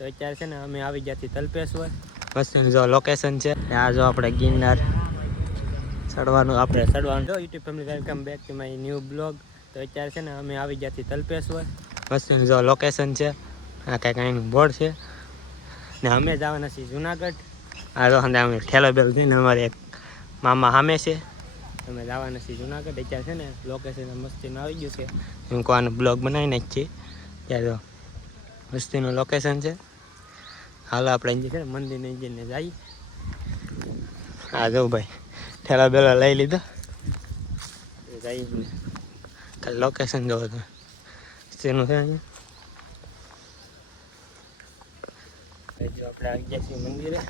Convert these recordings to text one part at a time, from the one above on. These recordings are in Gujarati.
તો અત્યારે છે ને અમે આવી ગયા છીએ તલપેશ્વર. મસ્તનું જો લોકેશન છે. આ જો આપણે ગિરનાર ચડવાનું જો YouTube family welcome back to my new blog. તો અત્યારે છે ને અમે આવી ગયા છીએ તલપેશ્વર. મસ્તનું જો લોકેશન છે. આ કંઈક અહીંનું બોર્ડ છે ને અમે જવાના છીએ જુનાગઢ. આ જો અમે ઠેલો બેલ થઈને અમારે એક મામા સામે છે. અમે જવાના છીએ જુનાગઢ. અત્યારે છે ને લોકેશન મસ્તીનું આવી ગયું છે. હું કોવાનો બ્લોગ બનાવી નાખીએ ત્યારે મસ્તીનું લોકેશન છે. હાલો આપણે અહીં છે ને મંદિરને જઈને જઈએ. હા જો ભાઈ ઠેલા બેલા લઈ લીધો જઈએ ખાલી લોકેશન જોવો તમે શેનું છે અહીંયા. જો આપણે આવી ગયા છીએ મંદિરે.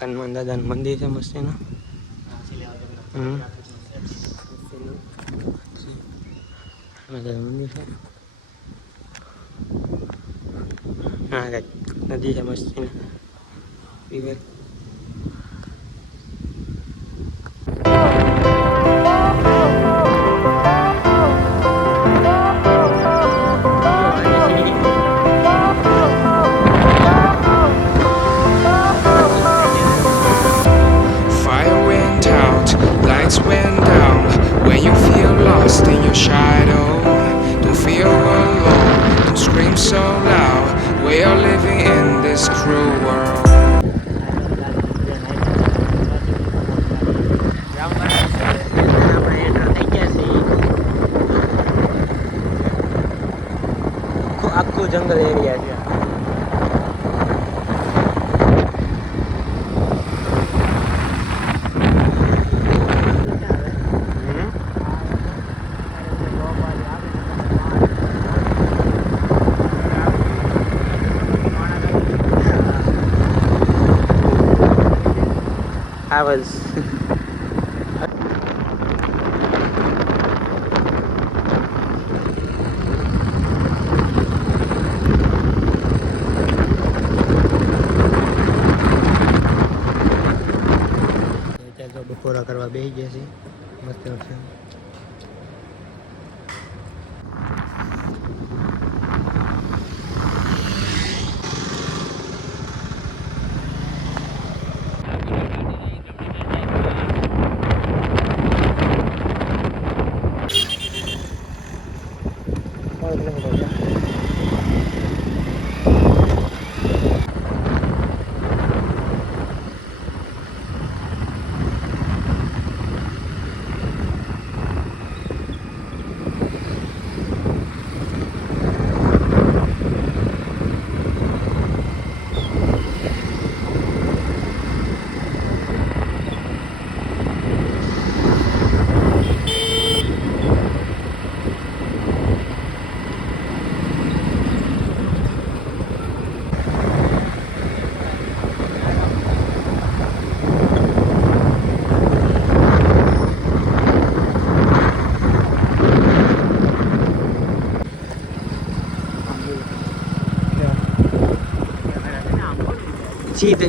હનુમાન દાદાનું મંદિર છે મસ્તીનું. મંદિર છે હા કંઈક નદી છે મસ્તીનું. આખું જંગલ એરિયા છે. I was બપોરા કરવા બેસી ગયા છે. મસ્ત છે.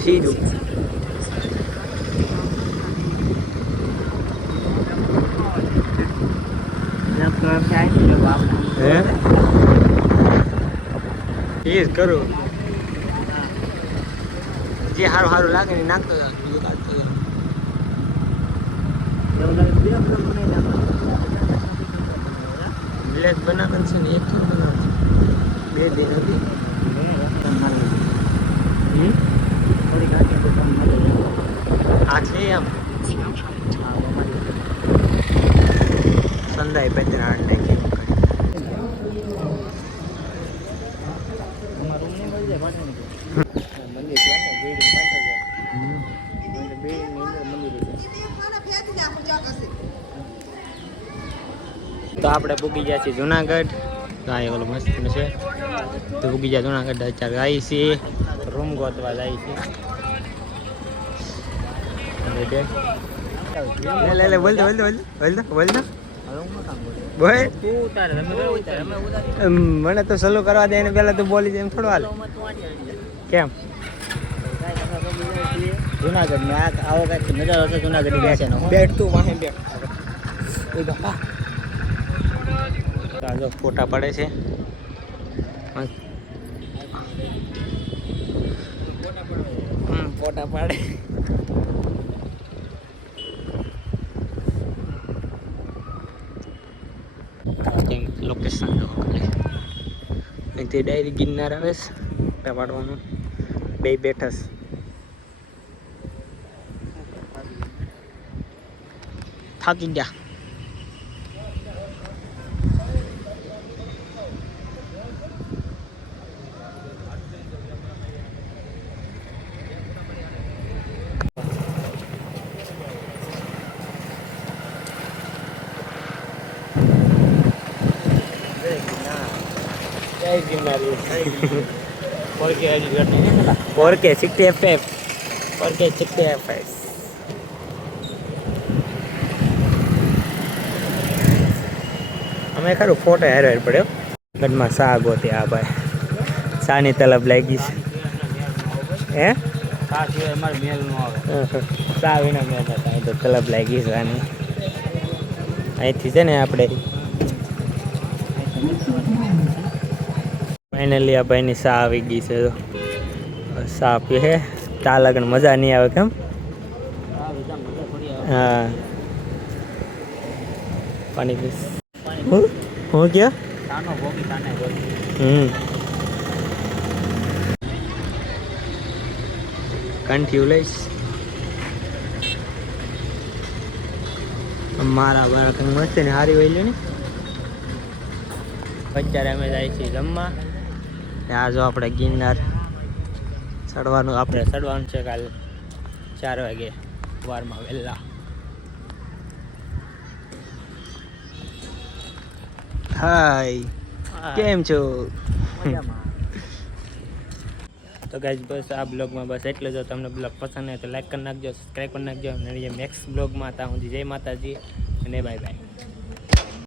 સીધું એ જ કરું જે સારું લાગે ને નાખતો વિલેજ બનાવે છે ને એક બનાવે બે દિન હતી. આ છે એમ સંદાય પેદરા નાખી તો આપણે પૂગી ગયા છીએ જુનાગઢ. ગાય ઓલો મસ્ત છે તો પૂગી ગયા જુનાગઢ. અત્યારે આવી છીએ રૂમ ગોતવા જાય છે. મને તો સલું કરવા દે ને પેલા તું બોલી જાય એમ થોડું હાલ. કેમ જુનાગઢ ને આવો કઈક નજારો છે જુનાગઢ ની બેસે બેઠ તું વાહે બેઠ. ફોટા પડે છે ફોટા પાડે. લોકેશન જો અહીંથી ડાયરી ગિરનાર આવે છે ફોટા પાડવાનું. બે બેઠા છે. થાકી ગયા. Porque 60 FF. Porque 60 FF. અમે ખરું ફોટો હેરવેર પડ્યો. ગઢમાં સા ગોતી આ ભાઈ. સાની તલબ લાગી છે. હે? સા સિવાય અમારે મેલ ન આવે. સા વિના મેલ હતા. તો તલબ લાગી છે આની. અહીંથી છે ને આપણે ફાઇનલી આ ભાઈની સા આવી ગઈ છે. સા પીએ હે. ચા લગન મજા નહીં આવે કેમ? હા પાણી પીસ. હું ક્યાં? કંઠ્યું લઈશ. મારા બાળક મસ્ત ને હારી હોય લે ને. અત્યારે અમે જાય છીએ જમવા. આ જો આપણે ગિરનાર ચડવાનું છે કાલે 4 વાગે સવારમાં વહેલા. હાય કેમ છો? તો ગાઈઝ બસ આ બ્લોગમાં બસ એટલે જો તમને બ્લોગ પસંદ આવે તો લાઈક કરી નાખજો, સબસ્ક્રાઈબ કરી નાખજો. અને નેક્સ્ટ બ્લોગમાં ત્યાં સુધી જય માતાજી અને બાય બાય.